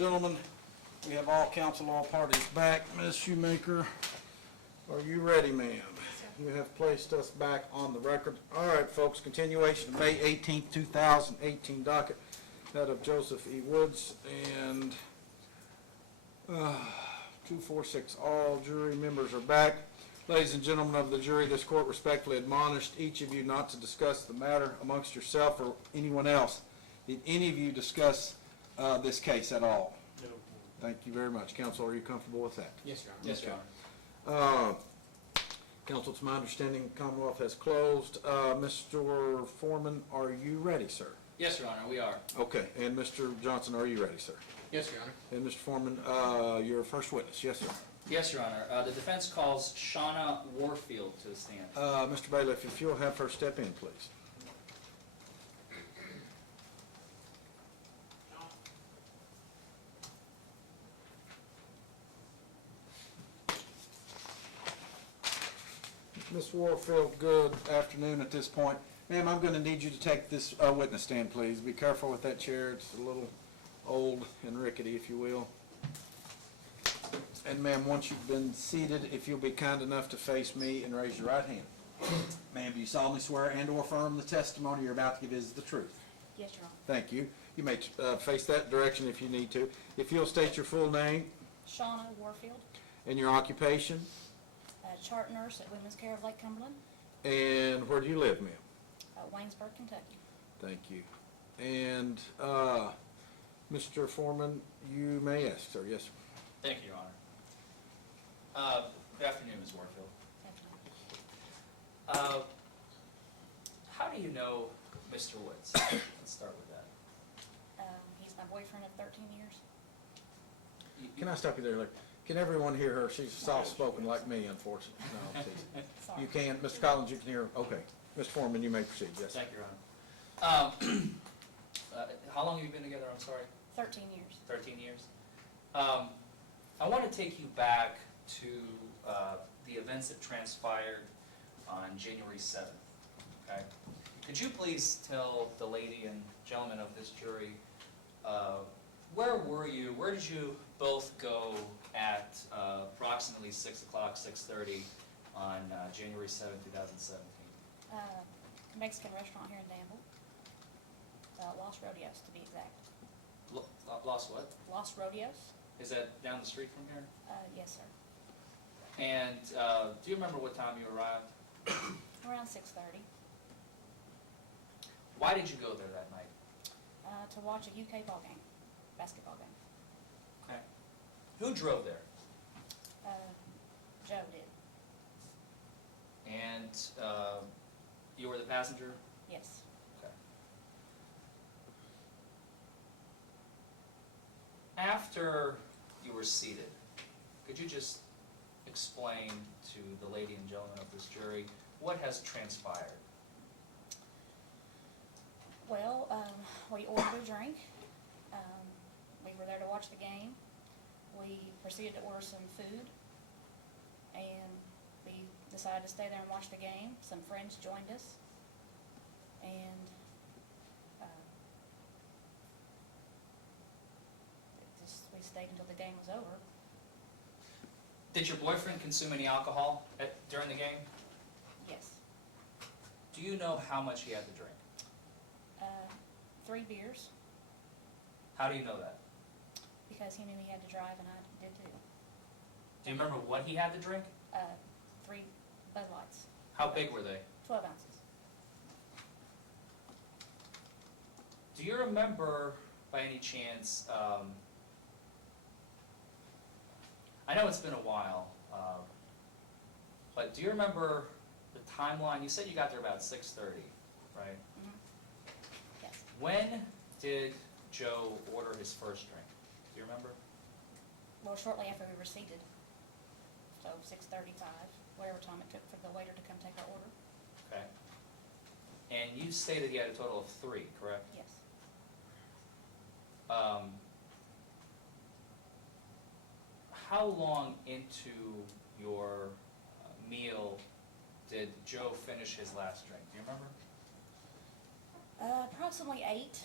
Gentlemen, we have all counsel, all parties back. Ms. Shoemaker, are you ready, ma'am? You have placed us back on the record. All right, folks, continuation of May 18th, 2018 docket, that of Joseph E. Woods and 246. All jury members are back. Ladies and gentlemen of the jury, this court respectfully admonished each of you not to discuss the matter amongst yourself or anyone else. Did any of you discuss this case at all? No. Thank you very much. Counsel, are you comfortable with that? Yes, Your Honor. Yes, Your Honor. Counsel, it's my understanding the Commonwealth has closed. Mr. Forman, are you ready, sir? Yes, Your Honor, we are. Okay, and Mr. Johnson, are you ready, sir? Yes, Your Honor. And Mr. Foreman, your first witness. Yes, sir. Yes, Your Honor. The defense calls Shauna Warfield to the stand. Mr. Bailiff, if you'll have her step in, please. Ms. Warfield, good afternoon at this point. Ma'am, I'm going to need you to take this witness stand, please. Be careful with that chair. It's a little old and rickety, if you will. And ma'am, once you've been seated, if you'll be kind enough to face me and raise your right hand. Ma'am, do you solemnly swear and or affirm the testimony you're about to give is the truth? Yes, Your Honor. Thank you. You may face that direction if you need to. If you'll state your full name Shauna Warfield, and your occupation, chart nurse at Women's Care of Lake Cumberland, and where do you live, ma'am? Waynesburg, Kentucky. Thank you. And Mr. Foreman, you may ask, sir. Yes, sir. Thank you, Your Honor. Good afternoon, Ms. Warfield. How do you know Mr. Woods? Let's start with that. He's my boyfriend of 13 years. Can I stop you there? Like, can everyone hear her? She's soft-spoken like me, unfortunately. No, Sorry. you can. Mr. Collins, you can hear her? Okay. Mr. Foreman, you may proceed. Yes, sir. Thank you, Your Honor. How long have you been together? I'm sorry. 13 years. 13 years. I want to take you back to the events that transpired on January 7th. Okay. Could you please tell the lady and gentleman of this jury, where were you? Where did you both go at approximately 6 o'clock, 6:30 on January 7th, 2017? Mexican restaurant here in Danville. Los Rodeos, to be exact. Lost what? Los Rodeos? Is that down the street from here? Yes, sir. And do you remember what time you arrived? Around 6:30. Why did you go there that night? To watch a UK ball game, basketball game. Okay. Who drove there? Joe did. And you were the passenger? Yes. Okay. After you were seated, could you just explain to the lady and gentleman of this jury what has transpired? Well, we ordered a drink. We were there to watch the game. We proceeded to order some food, and we decided to stay there and watch the game. Some friends joined us, and we stayed until the game was over. Did your boyfriend consume any alcohol during the game? Yes. Do you know how much he had to drink? 3 beers, How do you know that? because he knew he had to drive, and I did too. Do you remember what he had to drink? 3 Bud Lights, How big were they? 12 ounces. Do you remember, by any chance, I know it's been a while, but do you remember the timeline? You said you got there about 6:30, right? Mm-hmm. Yes. When did Joe order his first drink? Do you remember? Well, shortly after we were seated, so 6:35, whatever time it took for the waiter to come take our order. Okay. And you stated he had a total of 3, correct? Yes. How long into your meal did Joe finish his last drink? Do you remember? Approximately 8.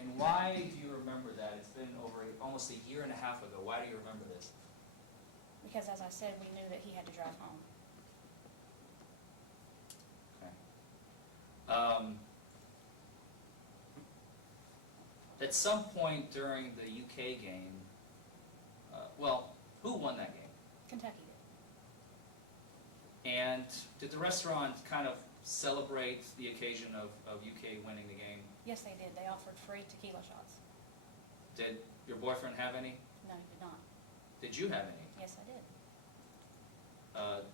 And why do you remember that? almost a year and a half ago. Why do you remember this? Because as I said, we knew that he had to drive home. Okay. At some point during the UK game, who won that game? Kentucky did. And did the restaurant kind of celebrate the occasion of UK winning the game? Yes, they did. They offered free tequila shots. Did your boyfriend have any? No, he did not. Did you have any? Yes, I did.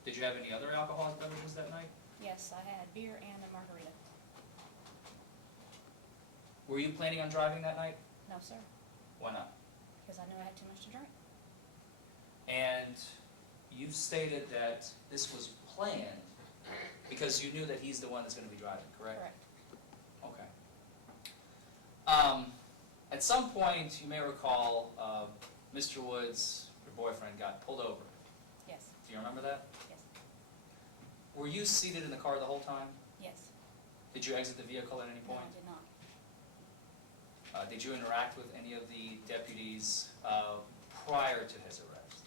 Did you have any other alcoholic beverages that night? Yes, I had beer and a margarita. Were you planning on driving that night? No, sir, Why not? because I knew I had too much to drink. And you stated that this was planned because you knew that he's the one that's going to be driving, correct? Correct. Okay. At some point, you may recall, Mr. Woods, your boyfriend, got pulled over. Yes, Do you remember that? yes, Were you seated in the car the whole time? yes. Did you exit the vehicle at any No, point? I did not. Did you interact with any of the deputies prior to his arrest?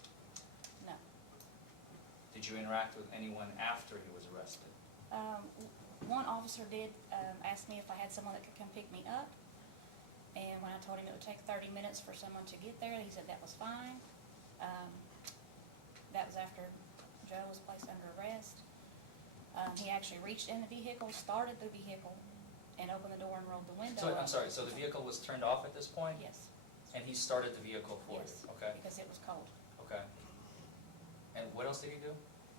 No. Did you interact with anyone after he was arrested? One officer did ask me if I had someone that could come pick me up. And when I told him it would take 30 minutes for someone to get there, he said that was fine. That was after Joe was placed under arrest. He actually reached in the vehicle, started the vehicle, and opened the door and rolled the window So, I'm up. sorry, so the vehicle was turned off at this point? Yes, And he started the vehicle for yes, you? Okay, because it was cold. okay. And what else did he do?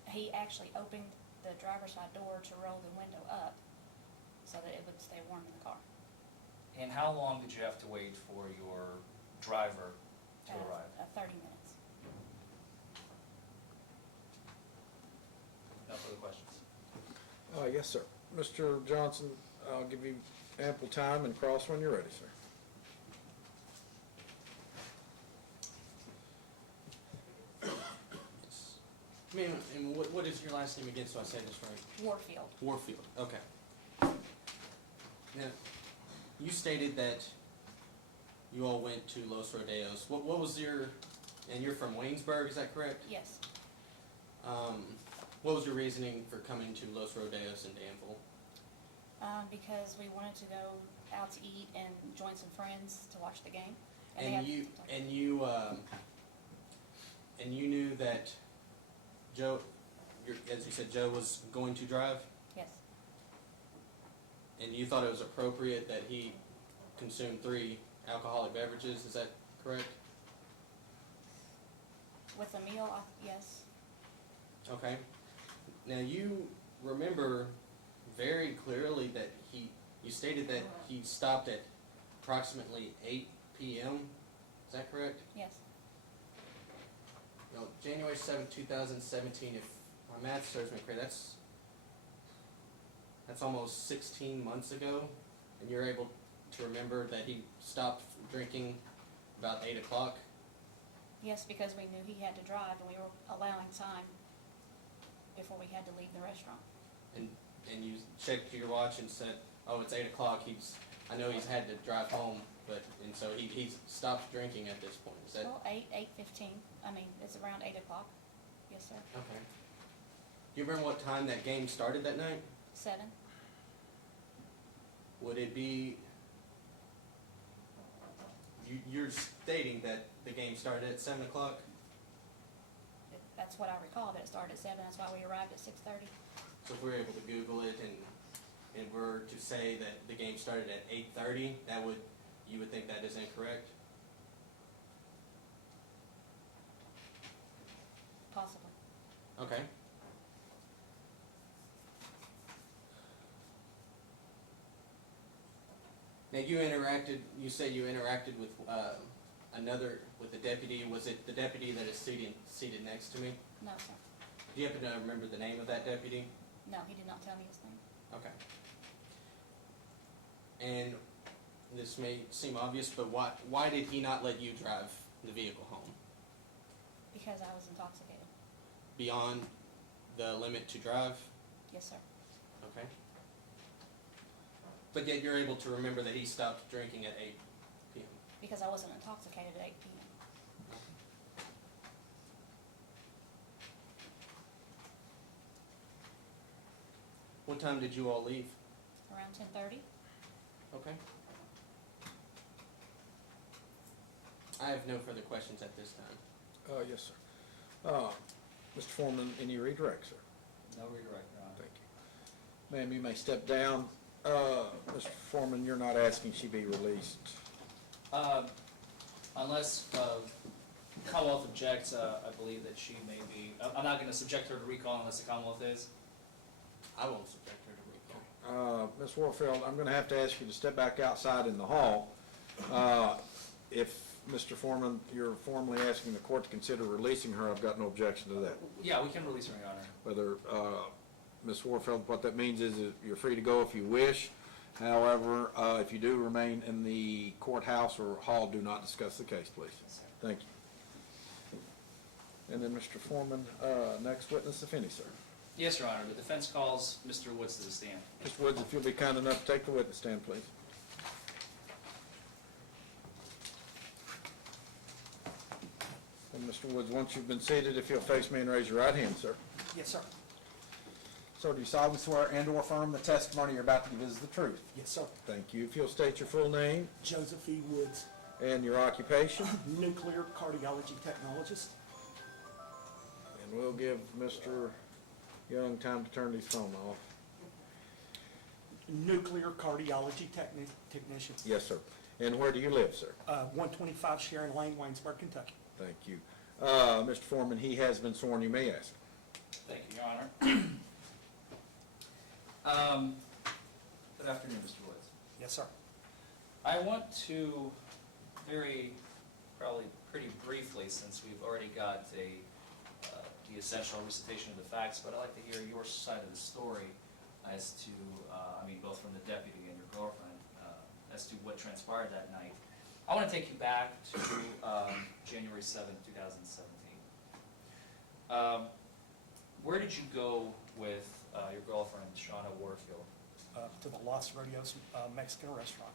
He actually opened the driver's side door to roll the window up so that it would stay warm in the car. And how long did you have to wait for your driver to arrive? 30 minutes. No further questions? Yes, sir. Mr. Johnson, I'll give you ample time and cross when you're ready, sir. Ma'am, and what is your last name again, so I say this right? Warfield. Warfield, okay. Now, you stated that you all went to Los Rodeos. What was your, and you're from Waynesburg, is that correct? Yes. What was your reasoning for coming to Los Rodeos in Danville? Because we wanted to go out to eat and join some friends to watch the game. they And had- you knew that Joe, as you said, Joe was going to drive? Yes, And you thought it was appropriate that he consume 3 alcoholic beverages, is that correct? with a meal, yes, Okay. Now you remember very clearly that you stated that he stopped at approximately 8 p.m., is that correct? yes, No, January 7th, 2017, if my math serves me correct, that's almost 16 months ago, and you're able to remember that he stopped drinking about 8 o'clock? yes, because we knew he had to drive and we were allowing time before we had to leave the restaurant. And you checked your watch and said, oh, it's 8 o'clock, I know he's had to drive home, and so he's stopped drinking at this point, is that? Well, 8:15, it's around 8 o'clock, yes, sir, Okay. Do you remember what time that game started that night? 7, Would it be, you're stating that the game started at 7 o'clock? that's what I recall, that it started at 7, that's why we arrived at 6:30. So if we're able to Google it and we're to say that the game started at 8:30, you would think that is incorrect? Possibly. Okay. Now you said you interacted with with the deputy. Was it the deputy that is seated next to me? No, sir, Do you happen to remember the name of that deputy? no, he did not tell me his name. Okay. And this may seem obvious, but why did he not let you drive the vehicle home? Because I was intoxicated. Beyond the limit to drive? Yes, sir. Okay. But yet you're able to remember that he stopped drinking at 8 p.m. because I wasn't intoxicated at 8 p.m. What time did you all leave? Around 10:30. Okay. I have no further questions at this time. Yes, sir. Mr. Foreman, any redirect, sir? No redirect, Your Honor. Thank you. Ma'am, you may step down. Mr. Foreman, you're not asking she be released. Unless Commonwealth objects, I believe that she may be, I'm not going to subject her to recall unless the Commonwealth is. I won't subject her to recall. Ms. Warfield, I'm going to have to ask you to step back outside in the hall. If, Mr. Foreman, you're formally asking the court to consider releasing her, I've got no objection to that. Yeah, we can release her, Your Honor. Whether, Ms. Warfield, what that means is that you're free to go if you wish. However, if you do remain in the courthouse or hall, do not discuss the case, please. Yes, sir. Thank you. And then, Mr. Foreman, next witness, if any, sir. Yes, Your Honor. The defense calls Mr. Woods to the stand. Mr. Woods, if you'll be kind enough to take the witness stand, please. And Mr. Woods, once you've been seated, if you'll face me and raise your right hand, sir. Yes, sir. So do you solemnly swear and/or affirm the testimony you're about to give is the truth? Yes, sir. Thank you. If you'll state your full name Joseph E. Woods, and your occupation, nuclear cardiology technologist. and we'll give Mr. Young time to turn his phone off. Nuclear cardiology technician. Yes, sir. And where do you live, sir? 125 Sharon Lane, Waynesburg, Kentucky. Thank you. Mr. Foreman, he has been sworn. You may ask. Thank you, Your Honor. Good afternoon, Mr. Woods. Yes, sir. I want to probably pretty briefly, since we've already got the essential recitation of the facts, but I'd like to hear your side of the story as to, both from the deputy and your girlfriend, as to what transpired that night. I want to take you back to January 7th, 2017. Where did you go with your girlfriend, Shauna Warfield? To the Los Rodeos Mexican restaurant.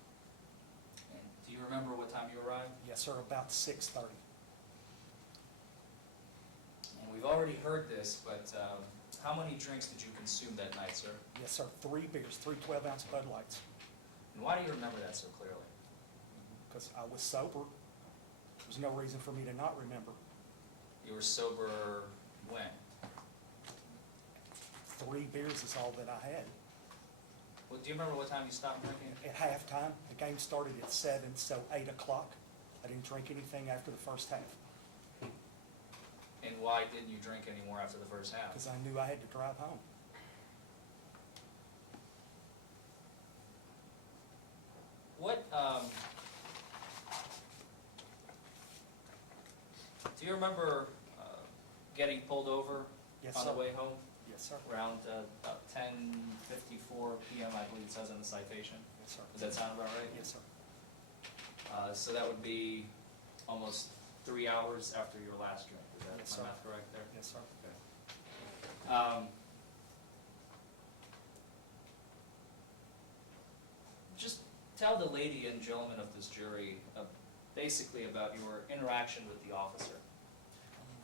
And do you remember what time you arrived? Yes, sir, about 6:30. And we've already heard this, but how many drinks did you consume that night, sir? Yes, sir, 3 beers, 3 12-ounce Bud Lights. And why do you remember that so clearly? Because I was sober. There's no reason for me to not remember. You were sober when? 3 beers is all that I had. Well, do you remember what time you stopped drinking? At halftime, the game started at 7, so 8 o'clock. I didn't drink anything after the first half And why didn't you drink anymore after the first half? because I knew I had to drive home. What, do you remember getting pulled over Yes, on sir. the way home Yes, sir. around about 10:54 p.m., I believe it says in the citation? Yes, sir. Does that sound about right? Yes, sir. So that would be almost 3 hours after your last drink. Yes, Is sir. my math correct there? Yes, sir. Just tell the lady and gentleman of this jury basically about your interaction with the officer.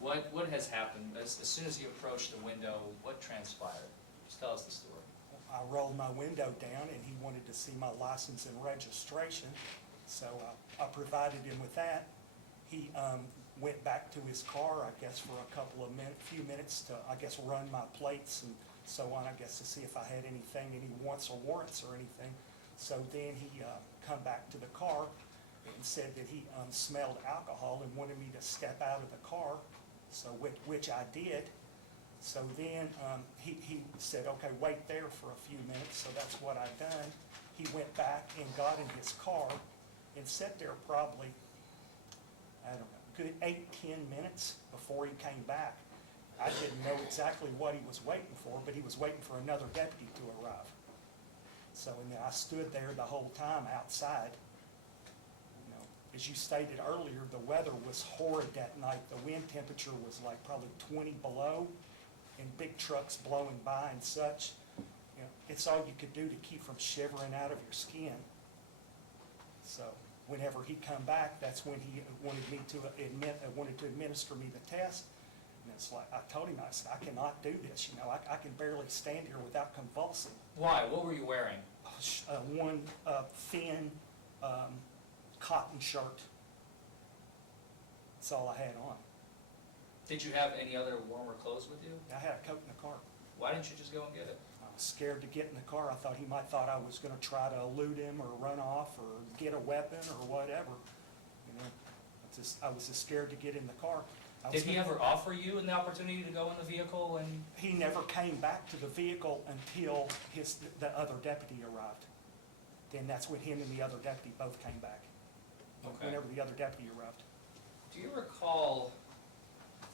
What has happened? As soon as you approached the window, what transpired? Just tell us the story. I rolled my window down and he wanted to see my license and registration, so I provided him with that. He went back to his car, I guess, for a few minutes to, I guess, run my plates and so on, I guess, to see if I had anything, any wants or warrants or anything. So then he come back to the car and said that he smelled alcohol and wanted me to step out of the car, so which I did. So then he said, okay, wait there for a few minutes, so that's what I done. He went back and got in his car and sat there probably, I don't know, good 8-10 minutes before he came back. I didn't know exactly what he was waiting for, but he was waiting for another deputy to arrive. So, and then I stood there the whole time outside. You know, as you stated earlier, the weather was horrid that night. The wind temperature was like probably 20 below, and big trucks blowing by and such. You know, it's all you could do to keep from shivering out of your skin. So, whenever he come back, that's when he wanted to administer me the test. And it's like, I told him, I said, I cannot do this, you know, I can barely stand here without convulsing. Why? What were you wearing? One thin cotton shirt. That's all I had on. Did you have any other warmer clothes with you? I had a coat in the car. Why didn't you just go and get it? I was scared to get in the car. I thought he might thought I was gonna try to elude him or run off or get a weapon or whatever. You know, I was just scared to get in the car. Did he ever offer you an opportunity to go in the vehicle and? He never came back to the vehicle until the other deputy arrived. Then that's when him and the other deputy both came back. Okay. Whenever the other deputy arrived. Do you recall,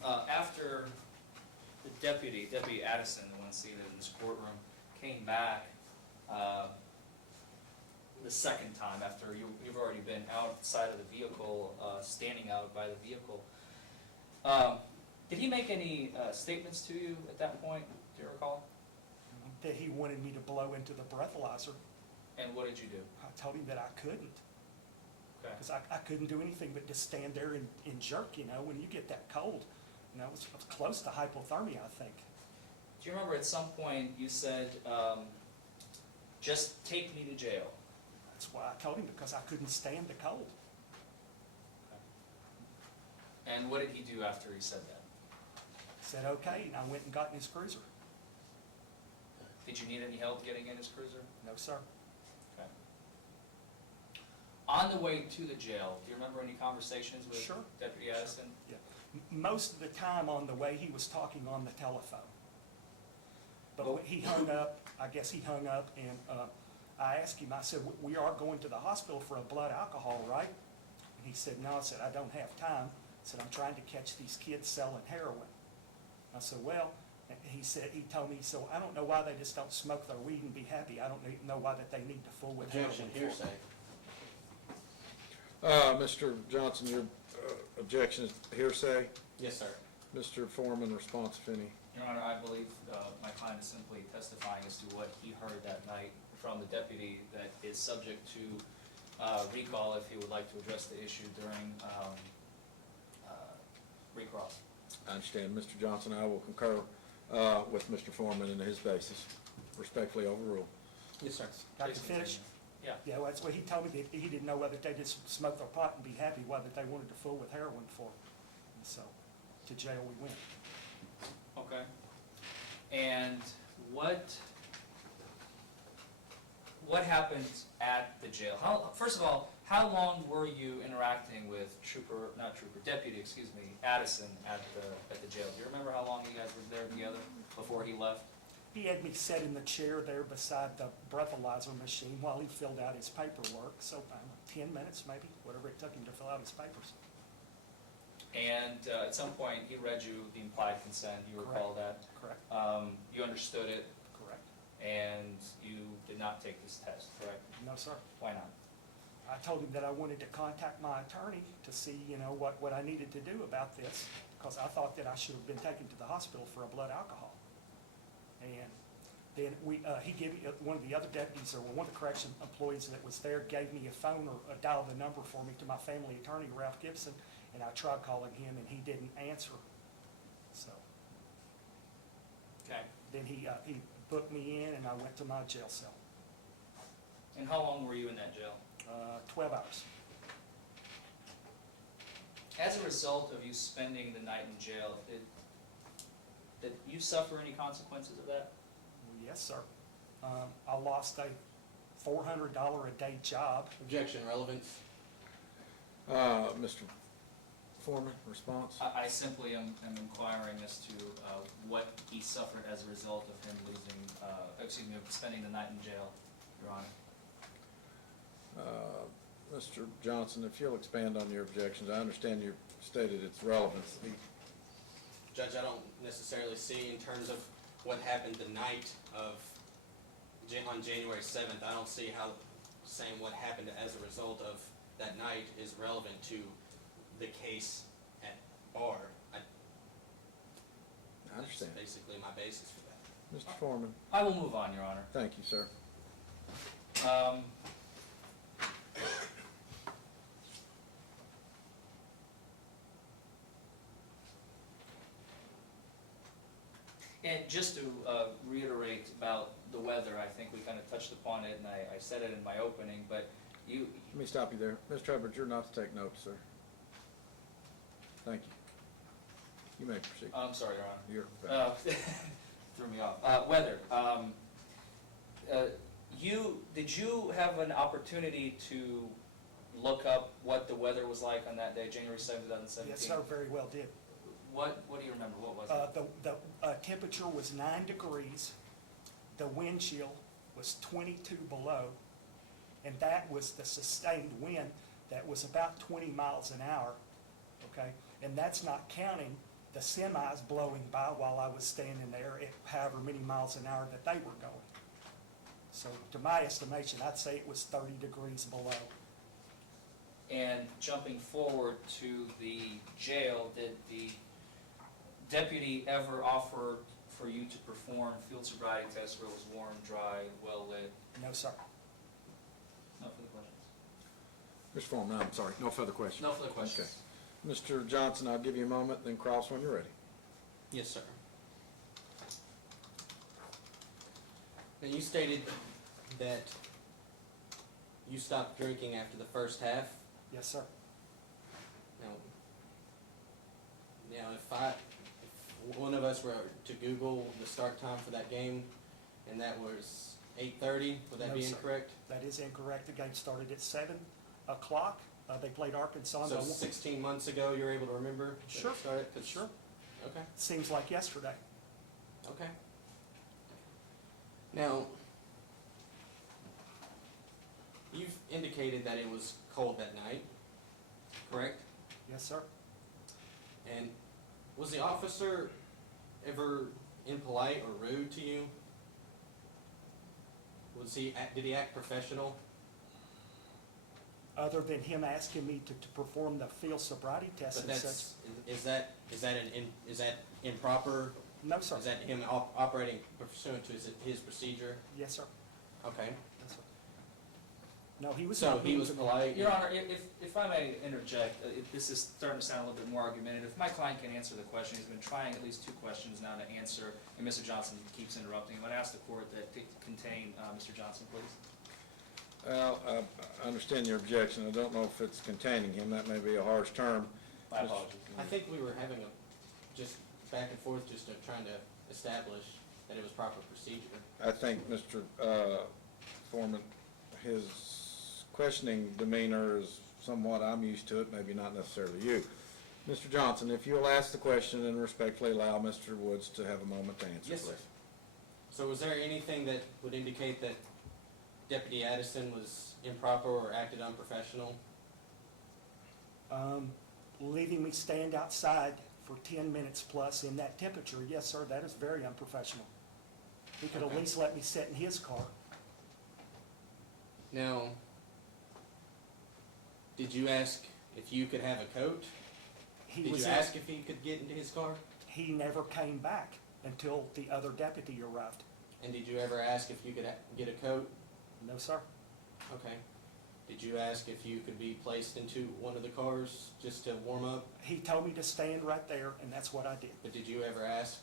after the Deputy Addison, the one seated in this courtroom, came back the second time after you've already been outside of the vehicle, standing out by the vehicle, did he make any statements to you at that point, do you recall? That he wanted me to blow into the breathalyzer. And what did you do? I told him that I couldn't. Okay. Because I couldn't do anything but just stand there and jerk, you know, when you get that cold. You know, it was close to hypothermia, I think. Do you remember at some point you said, just take me to jail? That's why I told him, because I couldn't stand the cold. And what did he do after he said that? He said, okay, and I went and got in his cruiser. Did you need any help getting in his cruiser? No, sir. Okay. On the way to the jail, do you remember any conversations with Sure. Deputy Addison? Yeah. Most of the time on the way, he was talking on the telephone. But when he hung up, I guess he hung up, and I asked him, I said, we are going to the hospital for a blood alcohol, right? And he said, no. I said, I don't have time. I said, I'm trying to catch these kids selling heroin. I said, well, and he told me, so I don't know why they just don't smoke their weed and be happy. I don't know why that they need to fool with heroin. Objection, for. hearsay. Mr. Johnson, your objection is hearsay. Yes, sir. Mr. Forman, response, if any. Your Honor, I believe my client is simply testifying as to what he heard that night from the deputy that is subject to recall if he would like to address the issue during recross. I understand. Mr. Johnson, I will concur with Mr. Forman and his basis. Respectfully overruled. Yes, sir. Got to Please finish? continue. Yeah. Yeah, well, that's what he told me, that he didn't know whether they just smoked their pot and be happy, whether they wanted to fool with heroin for. And so, to jail we went. Okay. And what happened at the jail? First of all, how long were you interacting with Deputy Addison at the jail? Do you remember how long you guys were there together before he left? He had me sit in the chair there beside the breathalyzer machine while he filled out his paperwork. So, 10 minutes maybe, whatever it took him to fill out his papers. And at some point, he read you the implied consent. You recall that? Correct. You understood it, Correct. and you did not take this test, correct? No, sir. Why not? I told him that I wanted to contact my attorney to see, you know, what I needed to do about this, because I thought that I should have been taken to the hospital for a blood alcohol. And then he gave me, one of the other deputies, or one of the correction employees that was there, gave me a phone or dialed the number for me to my family attorney, Ralph Gibson, and I tried calling him, and he didn't answer. So Okay. then he booked me in, and I went to my jail cell. And how long were you in that jail? 12 hours. As a result of you spending the night in jail, did you suffer any consequences of that? Yes, sir. I lost a $400 a day job. Objection, relevant. Mr. Forman, response? I simply am inquiring as to what he suffered as a result of him spending the night in jail, Your Honor. Mr. Johnson, if you'll expand on your objections. I understand you stated its relevance. Judge, I don't necessarily see in terms of what happened the night of, on January 7th, I don't see how saying what happened as a result of that night is relevant to the case at bar. I understand. That's basically my basis for that. Mr. Forman, I will move on, Your Honor. thank you, sir. And just to reiterate about the weather, I think we kind of touched upon it, and I said it in my opening, but you, Let me stop you there. Mr. Hubbard, you're not to take notes, sir. Thank you. You may proceed. I'm sorry, Your You're, Honor. Threw me off. Weather. Did you have an opportunity to look up what the weather was like on that day, January 7th, 2017? Yes, sir, very well did. What do you remember? What was it? The temperature was 9 degrees, the wind chill was 22 below, and that was the sustained wind that was about 20 miles an hour, okay? And that's not counting the semis blowing by while I was standing there at however many miles an hour that they were going. So to my estimation, I'd say it was 30 degrees below. And jumping forward to the jail, did the deputy ever offer for you to perform field sobriety tests where it was warm, dry, well lit? No, sir. No further questions? Mr. Forman, I'm sorry, no further questions? No further questions. Okay. Mr. Johnson, I'll give you a moment, then cross when you're ready. Yes, sir. Now, you stated that you stopped drinking after the first half. Yes, sir. Now, if one of us were to Google the start time for that game, and that was 8:30, would that No, be sir. incorrect? That is incorrect. The game started at 7 o'clock. They played Arkansas. So 16 months ago, you're able to remember that it Sure. started? 'Cause- Sure. Okay, Seems like yesterday. okay. Now, you've indicated that it was cold that night, correct? Yes, sir. And was the officer ever impolite or rude to you? Did he act professional? Other than him asking me to perform the field sobriety test But and such. that's, is that improper? No, sir. Is that him operating pursuant to his procedure? Yes, sir. Okay. Yes, sir. No, he was So not he mean was to me. polite? Your Honor, if I may interject, this is starting to sound a little bit more argumentative. If my client can answer the question, he's been trying at least 2 questions now to answer, and Mr. Johnson keeps interrupting. I'm going to ask the court that to contain Mr. Johnson, please. Well, I understand your objection. I don't know if it's containing him. That may be a harsh term. My apologies. I think we were having just back and forth, just trying to establish that it was proper procedure. I think Mr. Foreman, his questioning demeanor is somewhat, I'm used to it, maybe not necessarily you. Mr. Johnson, if you'll ask the question and respectfully allow Mr. Woods to have a moment to answer, Yes, please. sir. So was there anything that would indicate that Deputy Addison was improper or acted unprofessional? Leaving me stand outside for 10 minutes plus in that temperature, yes, sir, that is very unprofessional. He could at Okay. least let me sit in his car. Now, did you ask if you could have a coat? He Did was you in- ask if he could get into his car? He never came back until the other deputy arrived. And did you ever ask if you could get a coat? No, sir. Okay. Did you ask if you could be placed into one of the cars just to warm up? He told me to stand right there, and that's what I did. But did you ever ask,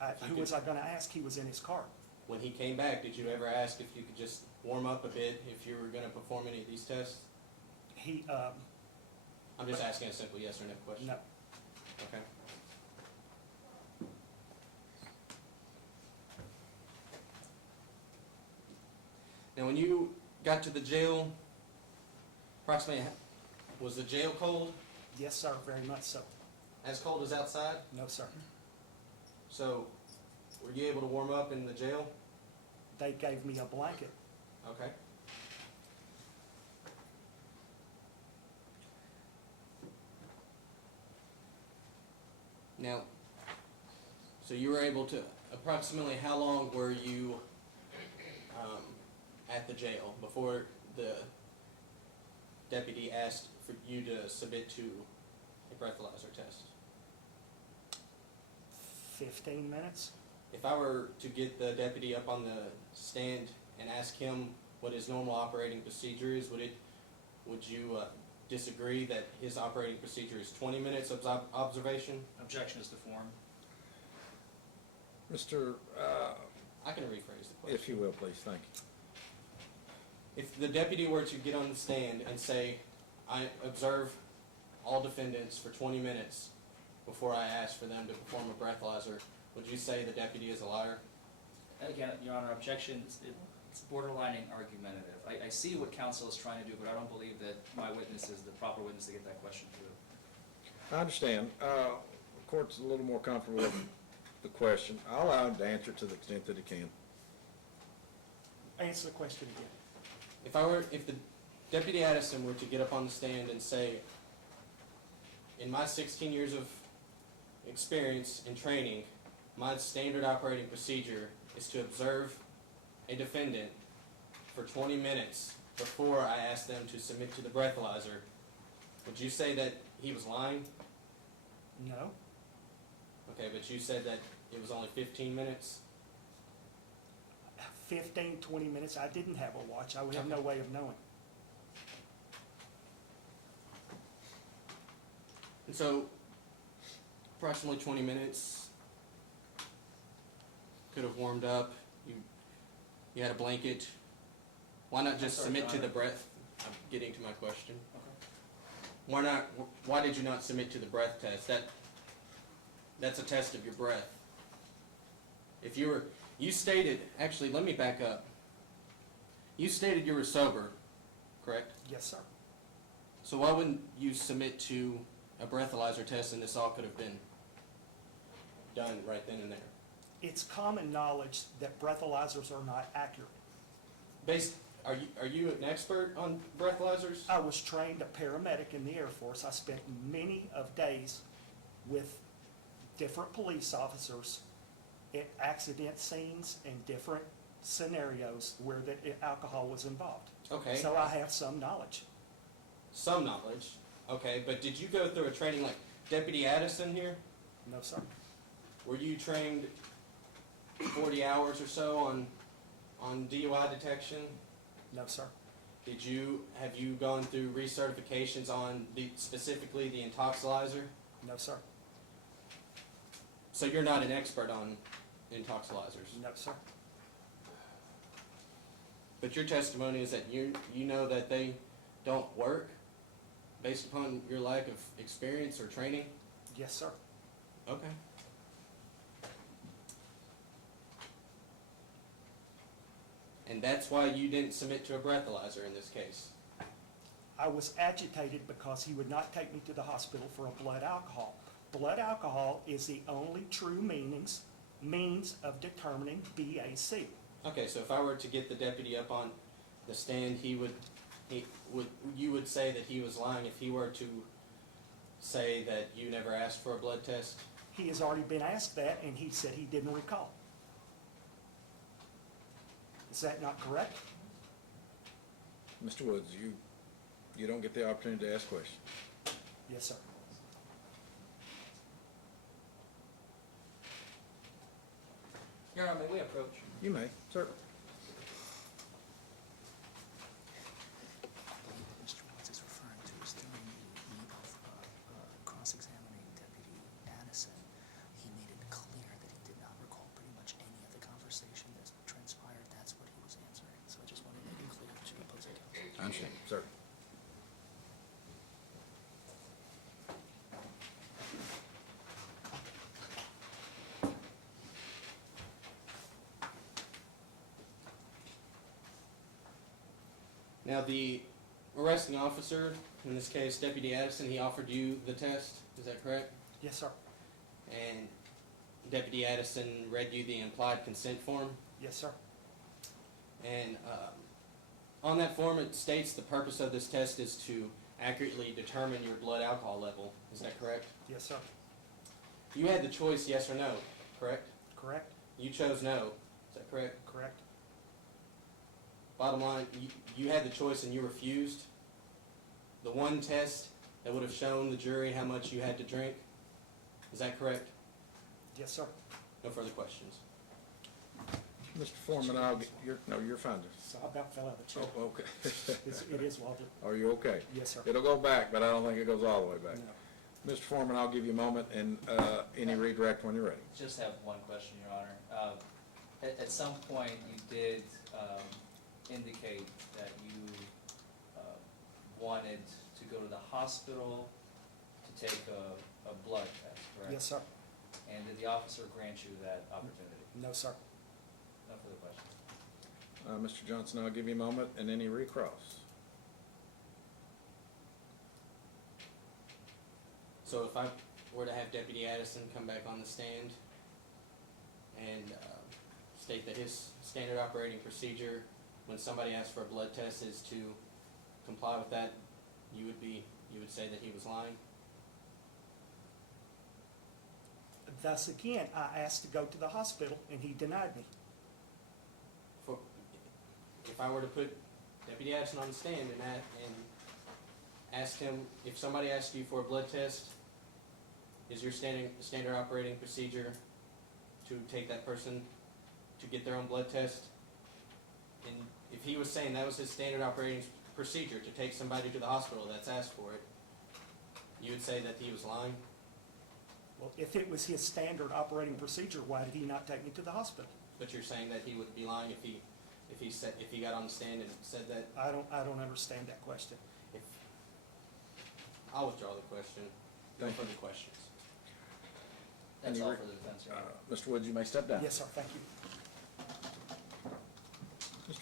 You Who could- was I gonna ask? He was in his car. when he came back, did you ever ask if you could just warm up a bit if you were gonna perform any of these tests? He, I'm just asking a simple yes or no question. no, Okay. Now, when you got to the jail, approximately, was the jail cold? yes, sir, very much so. As cold as outside? No, sir. So, were you able to warm up in the jail? They gave me a blanket. Okay. Now, so you were able to, approximately how long were you at the jail before the deputy asked for you to submit to a breathalyzer test? 15 minutes. If I were to get the deputy up on the stand and ask him what his normal operating procedure is, would you disagree that his operating procedure is 20 minutes of observation? Objection is the form. Mr., I can rephrase the question. if you will, please, thank you. If the deputy were to get on the stand and say, I observe all defendants for 20 minutes before I ask for them to perform a breathalyzer, would you say the deputy is a liar? Again, Your Honor, objection, it's borderline argumentative. I see what counsel is trying to do, but I don't believe that my witness is the proper witness to get that question through. I understand. The court's a little more comfortable with the question. I'll allow him to answer to the extent that he can. Answer the question again. If the Deputy Addison were to get up on the stand and say, in my 16 years of experience and training, my standard operating procedure is to observe a defendant for 20 minutes before I ask them to submit to the breathalyzer, would you say that he was lying? No. Okay, but you said that it was only 15 minutes? 15, 20 minutes. I didn't have a watch. I would have no way of knowing. And so, approximately 20 minutes, could have warmed up, you had a blanket. Why not just sorry, submit Your to the Honor. breath? I'm getting to my question. Okay. Why did you not submit to the breath test? That's a test of your breath. If you stated, actually, let me back up. You stated you were sober, correct? Yes, sir. So why wouldn't you submit to a breathalyzer test and this all could have been done right then and there? It's common knowledge that breathalyzers are not accurate. Are you an expert on breathalyzers? I was trained a paramedic in the Air Force. I spent many of days with different police officers at accident scenes and different scenarios where the alcohol was involved. Okay. So I have some knowledge. Some knowledge. Okay, but did you go through a training like Deputy Addison here? No, sir. Were you trained 40 hours or so on DUI detection? No, sir. Have you gone through recertifications on specifically the intoxilizer? No, sir. So you're not an expert on intoxilizers? No, sir. But your testimony is that you know that they don't work based upon your lack of experience or training? Yes, sir. Okay. And that's why you didn't submit to a breathalyzer in this case? I was agitated because he would not take me to the hospital for a blood alcohol. Blood alcohol is the only true means of determining BAC. Okay, so if I were to get the deputy up on the stand, you would say that he was lying if he were to say that you never asked for a blood test? He has already been asked that, and he said he didn't recall. Is that not correct? Mr. Woods, you don't get the opportunity to ask questions. Yes, sir. Your Honor, may we approach? You may, sir. Mr. Woods is referring to is during the meet of cross-examining Deputy Addison, he made it clear that he did not recall pretty much any of the conversation that transpired. That's what he was answering. So I just wanted to make it clear to opposing counsel. I understand, sir. Now, the arresting officer, in this case Deputy Addison, he offered you the test, is that correct? Yes, sir. And Deputy Addison read you the implied consent form? Yes, sir. And on that form it states the purpose of this test is to accurately determine your blood alcohol level, is that correct? Yes, sir. You had the choice yes or no, correct? Correct? You chose no, is that correct? Correct? Bottom line, you had the choice and you refused the one test that would have shown the jury how much you had to drink. Is that correct? Yes, sir. No further questions. Mr. Foreman, you're fine. So I about fell out of the chair. Oh, okay. It is, Walter. Are you okay? Yes, sir. It'll go back, but I don't think it goes all the way back. Mr. Foreman, I'll give you a moment and any redirect when you're ready. Just have one question, Your Honor. At some point, you did indicate that you wanted to go to the hospital to take a blood test, correct? Yes, sir. And did the officer grant you that opportunity? No, sir. No further questions. Mr. Johnson, I'll give you a moment and any recross. So if I were to have Deputy Addison come back on the stand and state that his standard operating procedure when somebody asks for a blood test is to comply with that, you would say that he was lying? Thus again, I asked to go to the hospital and he denied me. If I were to put Deputy Addison on the stand and ask him, if somebody asks you for a blood test, is your standard operating procedure to take that person to get their own blood test? And if he was saying that was his standard operating procedure, to take somebody to the hospital that's asked for it, you would say that he was lying? Well, if it was his standard operating procedure, why did he not take me to the hospital? But you're saying that he would be lying if he got on the stand and said that? I don't understand that question. I'll withdraw the question. No Thank you. further questions. That's Any all re- for the defense, Your Honor. Mr. Woods, you may step down. Yes, sir, thank you. Mr.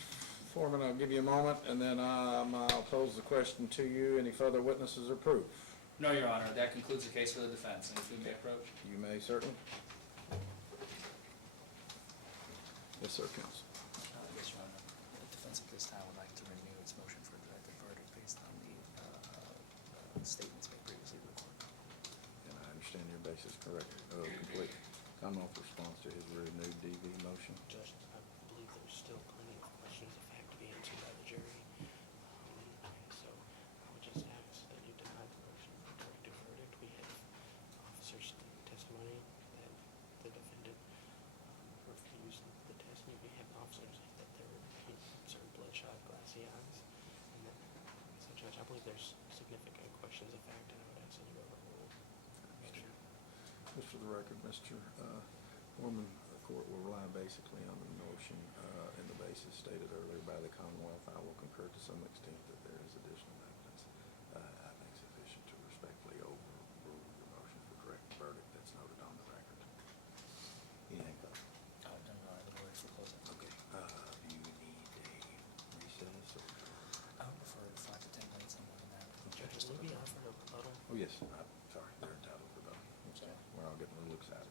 Foreman, I'll give you a moment, and then I'll pose the question to you. Any further witnesses or proof? No, Your Honor, that concludes the case for the defense, and if we may approach. You may, certainly. Yes, sir, counsel. Yes, Your Honor. The defense at this time would like to renew its motion for a directed verdict based on the statements made previously to the court. And I understand your basis correct, complete. Commonwealth response to his renewed DV motion. Judge, I believe there's still plenty of questions that have to be answered by the jury. So I would just ask that you deny the motion for directed verdict. We have officers' testimony that the defendant refused the testimony. We have officers that there were certain bloodshot, glassy eyes. And that, so Judge, I believe there's significant questions of fact, and I would ask that you overrule. Just for the record, Mr. Forman, the court will rely basically on the motion and the basis stated earlier by the Commonwealth. I will concur to some extent that there is additional evidence, I think sufficient to respectfully overrule your motion for correct verdict that's noted on the record. Anything further? No, Your Honor, the word for closing. Okay. You need a recess or? I would prefer 5 to 10 minutes, and more than that. Judge, will we be offered a rebuttal? Oh, yes, I'm sorry, they're entitled for both. Okay. We're all getting a little excited.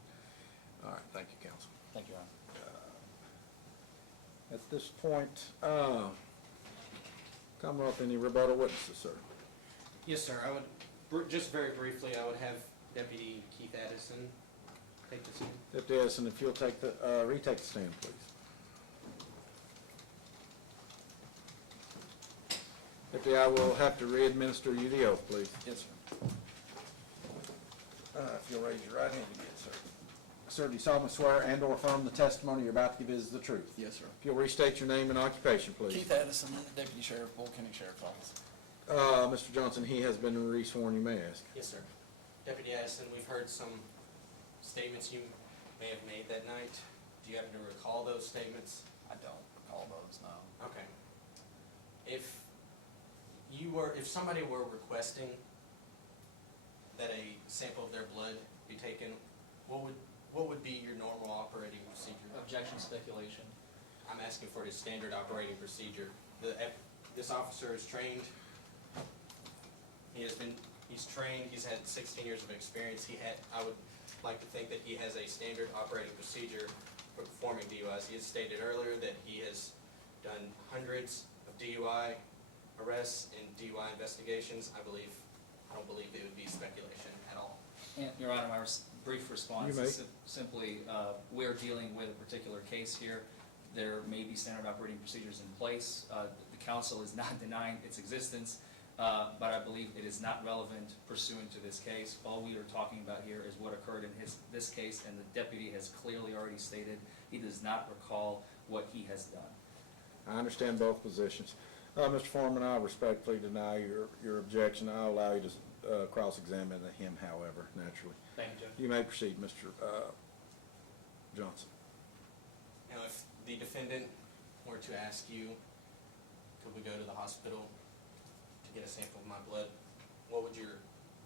All right, thank you, counsel. Thank you, Your Honor. At this point, Commonwealth, any rebuttal witnesses, sir? Yes, sir. I would, just very briefly, I would have Deputy Keith Addison take the stand. Deputy Addison, if you'll take the, retake the stand, please. Deputy, I will have to re-administer you the oath, please. Yes, sir. If you'll raise your right hand again, sir. Sir, do you solemnly swear and/or affirm the testimony you're about to give is the truth? Yes, sir. If you'll restate your name and occupation, please. Keith Addison, Deputy Sheriff, Boyle County Sheriff's Office. Mr. Johnson, he has been re-sworn, you may ask. Yes, sir. Deputy Addison, we've heard some statements you may have made that night. Do you happen to recall those statements? I don't recall those, no. Okay. If somebody were requesting that a sample of their blood be taken, what would be your normal operating procedure? Objection, speculation. I'm asking for his standard operating procedure. This officer is trained. He's trained, he's had 16 years of experience. I would like to think that he has a standard operating procedure for performing DUIs. He has stated earlier that he has done hundreds of DUI arrests and DUI investigations. I don't believe it would be speculation at all. And, Your Honor, my brief response You may. is simply, we're dealing with a particular case here. There may be standard operating procedures in place. The council is not denying its existence, but I believe it is not relevant pursuant to this case. All we are talking about here is what occurred in this case, and the deputy has clearly already stated he does not recall what he has done. I understand both positions. Mr. Foreman, I respectfully deny your objection. I'll allow you to cross-examine him, however, naturally. Thank you, Judge. You may proceed, Mr. Johnson. Now, if the defendant were to ask you, could we go to the hospital to get a sample of my blood, what would your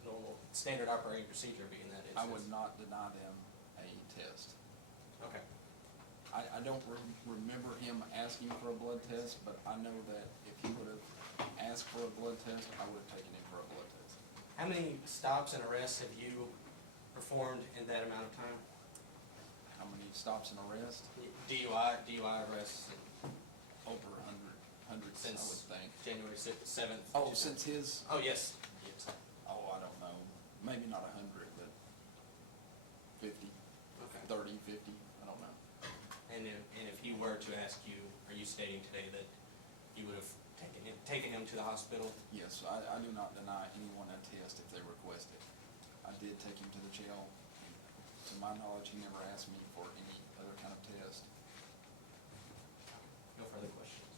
normal standard operating procedure be in that instance? I would not deny them a test. Okay. I don't remember him asking for a blood test, but I know that if he would have asked for a blood test, I would have taken him for a blood test. How many stops and arrests have you performed in that amount of time? How many stops and arrests? DUI arrests Over hundreds, I would since think. January 7th? Oh, since his, Oh, yes. Yes. oh, I don't know, maybe not 100, but 50, Okay. 30, 50, I don't know. And if he were to ask you, are you stating today that you would have taken him to the hospital? Yes, I do not deny anyone a test if they request it. I did take him to the jail. To my knowledge, he never asked me for any other kind of test. No further questions.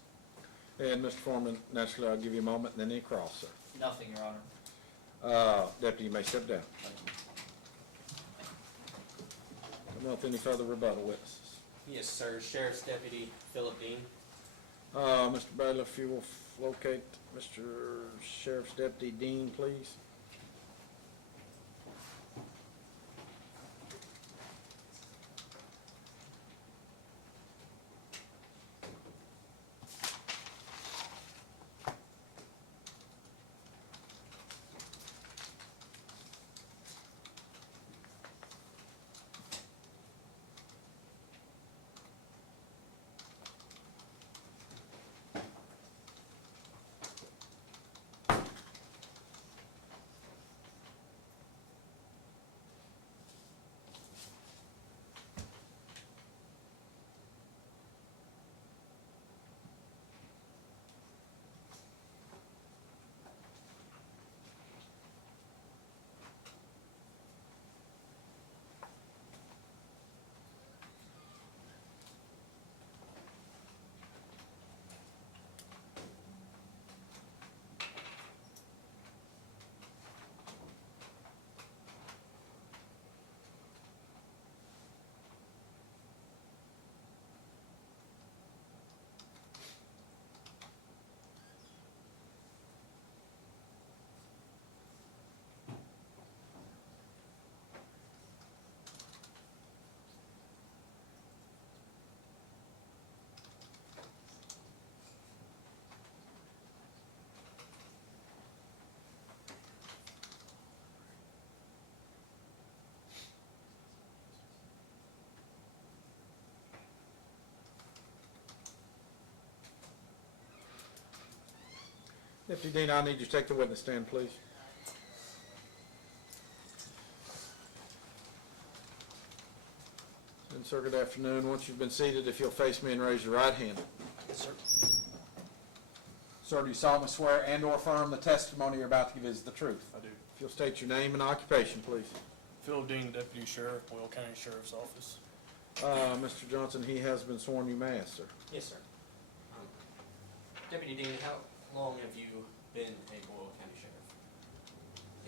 And Mr. Forman, naturally, I'll give you a moment, and then any cross, sir. Nothing, Your Honor. Deputy, you may step down. Thank you. Come on with any further rebuttal witnesses. Yes, sir. Sheriff's Deputy Philip Dean. Mr. Bailiff, if you will locate Mr. Sheriff's Deputy Dean, please. Deputy Dean, I need you to take the witness stand, please. And sir, good afternoon. Once you've been seated, if you'll face me and raise your right hand. Yes, sir. Sir, do you solemnly swear and/or affirm the testimony you're about to give is the truth? I do. If you'll state your name and occupation, please. Phil Dean, Deputy Sheriff, Boyle County Sheriff's Office. Mr. Johnson, he has been sworn. You may ask, sir. Yes, sir. Deputy Dean, how long have you been a Boyle County Sheriff?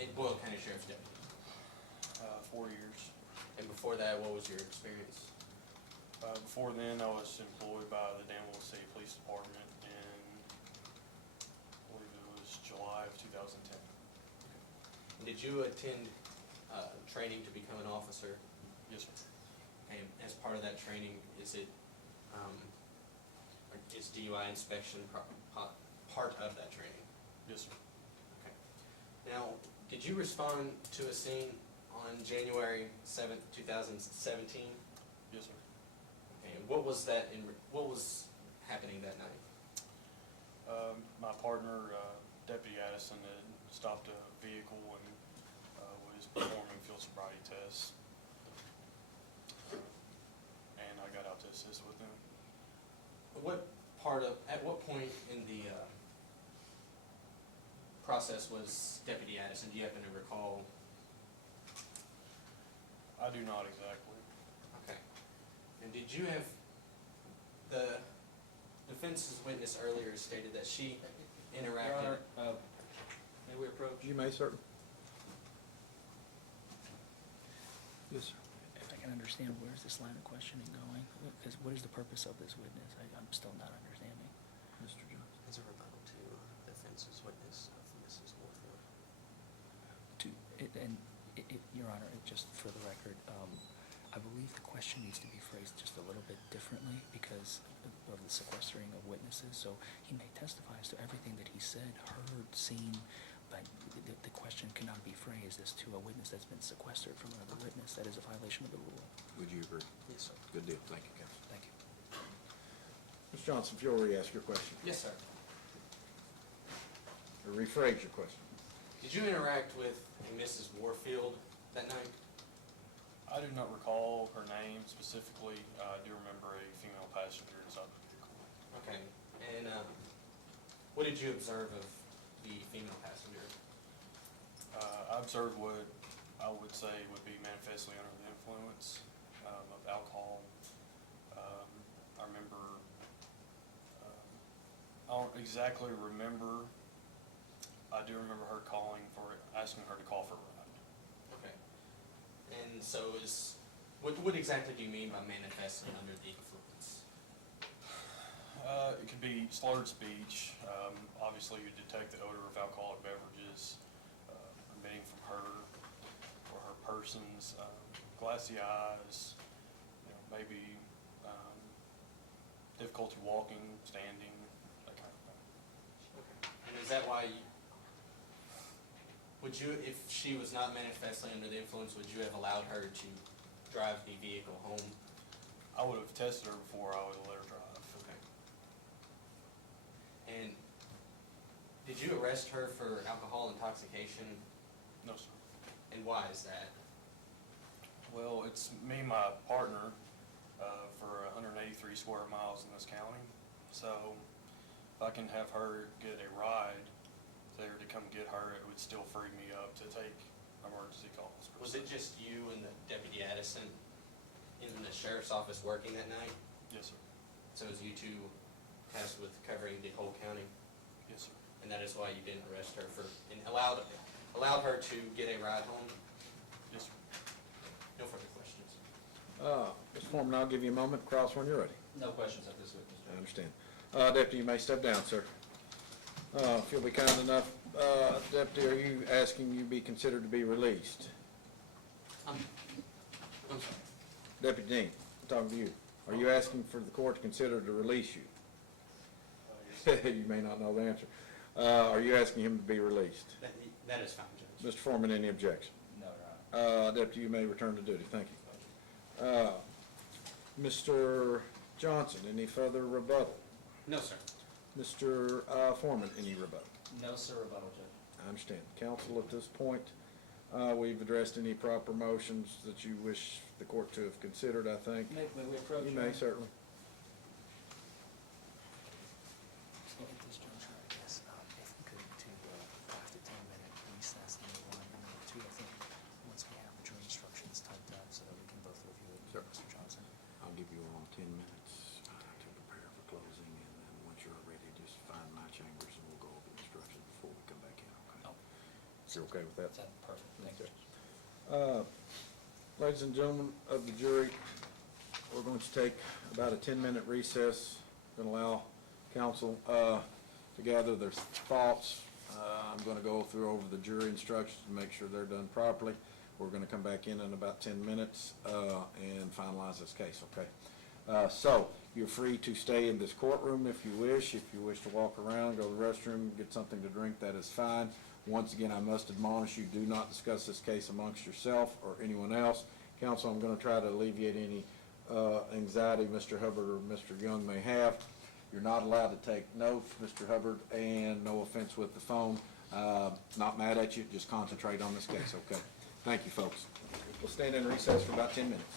A Boyle County Sheriff's Deputy? 4 years. And before that, what was your experience? Before then, I was employed by the Danville City Police Department in, I believe it was July of 2010. Did you attend training to become an officer? Yes, sir. And as part of that training, is DUI inspection part of that training? Yes, sir. Okay. Now, did you respond to a scene on January 7th, 2017? Yes, sir. Okay, and what was happening that night? My partner, Deputy Addison, had stopped a vehicle and was performing field sobriety tests. And I got out to assist with them. At what point in the process was Deputy Addison? Do you happen to recall? I do not exactly. Okay. And did you have, the defense's witness earlier stated that she interacted. Your Honor, may we approach? You may, sir. Yes, sir. If I can understand, where's this line of questioning going? Because what is the purpose of this witness? I'm still not understanding. Mr. Johnson. As a rebuttal to the defense's witness of Mrs. Warfield. Your Honor, just for the record, I believe the question needs to be phrased just a little bit differently because of the sequestering of witnesses. So he may testify as to everything that he said, heard, seen, but the question cannot be phrased as to a witness that's been sequestered from another witness. That is a violation of the rule. Would you agree? Yes, sir. Good deal. Thank you, counsel. Thank you. Mr. Johnson, if you'll re-ask your question, Yes, sir. or rephrase your question. Did you interact with Mrs. Warfield that night? I do not recall her name specifically. I do remember a female passenger inside the vehicle. Okay, and what did you observe of the female passenger? I observed what I would say would be manifestly under the influence of alcohol. I remember, I don't exactly remember. I do remember her asking her to call for a ride. Okay, and so what exactly do you mean by manifestly under the influence? It could be slurred speech. Obviously, you detect the odor of alcoholic beverages emitting from her or her person's, glassy eyes, maybe difficulty walking, standing, that kind of thing. Okay. And is that why would you, if she was not manifestly under the influence, would you have allowed her to drive the vehicle home? I would have tested her before I would have let her drive. Okay. And did you arrest her for alcohol intoxication? No, sir. And why is that? Well, it's me and my partner for 183 square miles in this county. So if I can have her get a ride there to come get her, it would still free me up to take emergency calls. Was it just you and the Deputy Addison in the sheriff's office working that night? Yes, sir. So it was you two tasked with covering the whole county? Yes, sir. And that is why you didn't arrest her and allowed her to get a ride home? Yes, sir. No further questions. Mr. Forman, I'll give you a moment. Cross when you're ready. No questions at this witness, I Judge. understand. Deputy, you may step down, sir. If you'll be kind enough, Deputy, are you asking you be considered to be released? I'm sorry. Deputy Dean, I'm talking to you. Are you asking for the court to consider to release you? You may not know the answer. Are you asking him to be released? That is fine, Judge. Mr. Foreman, any objection? No, Your Honor. Deputy, you may return to duty. Thank you. Mr. Johnson, any further rebuttal? No, sir. Mr. Foreman, any rebuttal? No, sir, rebuttal, Judge. I understand. Counsel, at this point, we've addressed any proper motions that you wish the court to have considered, I think. May we approach? You Your may, Honor? certainly. So at this juncture, I guess, if we could to 5 to 10 minute recess, number one, and number two, I think, once we have the jury instructions typed up so that we can both review it, Sure. Mr. Johnson. I'll give you all 10 minutes to prepare for closing, and then once you're ready, just find my chambers and we'll go over the instructions before we come back in, okay? Oh. You're okay with that? Is that perfect? Thank you, Okay. Judge. Ladies and gentlemen of the jury, we're going to take about a 10-minute recess. Going to allow counsel to gather their thoughts. I'm going to go over the jury instructions and make sure they're done properly. We're going to come back in about 10 minutes and finalize this case, okay? So you're free to stay in this courtroom if you wish. If you wish to walk around, go to the restroom, get something to drink, that is fine. Once again, I must admonish you, do not discuss this case amongst yourself or anyone else. Counsel, I'm going to try to alleviate any anxiety Mr. Hubbard or Mr. Young may have. You're not allowed to take notes, Mr. Hubbard, and no offense with the phone. Not mad at you, just concentrate on this case, okay? Thank you, folks. We'll stand in recess for about 10 minutes.